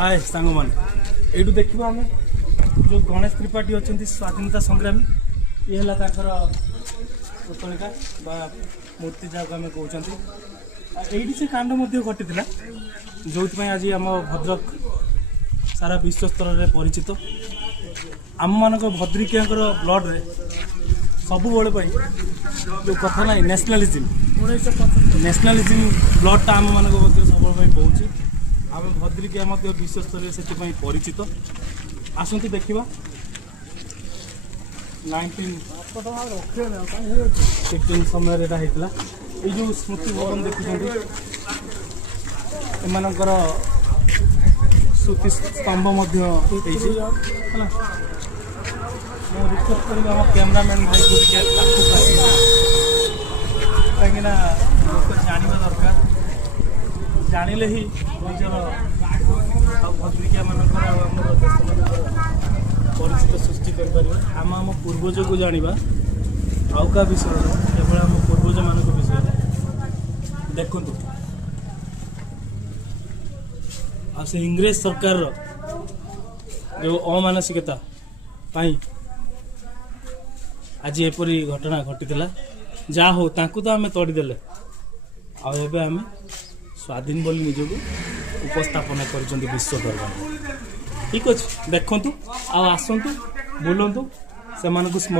हाय सांग मैंने यू देखा आम जो गणेश त्रिपाठी अच्छा स्वाधीनता संग्रामी ये पुतलिका मूर्ति जहाँ आम कहते ये से कांड घटी जो आज आम भद्रक सारा विश्व स्तर में परिचित आम मान भद्रिकिया ब्लड रे सब जो कथा ना नेशनलिज्म ब्लड आम मान सब बहुत आम भद्रिकिया विश्व स्तर से परिचित आसतु देखा 1915 समय ये जो स्मृति भवन देखुं एमर श्रुति स्तंभ रिक्वेस्ट करी आम कैमरामैन भाई को कहीं लोग जानवा दरकार जानिले ही निजर भद्रिकिया मान परिचित सृष्टि कर आम आम पूर्वज को जाना आउ का विषय केवल आम पूर्वज मान विषय देखु आ से इंग्रेज सरकार जो अमानसिकता आज एपरी घटना घटी जहाँ हो तांकु तो आम तोड़देले आम स्वाधीन बोली निजक उपस्थापन कर विश्व दरबार ठीक अच्छे देखु आसतु बुलतु से स्मरण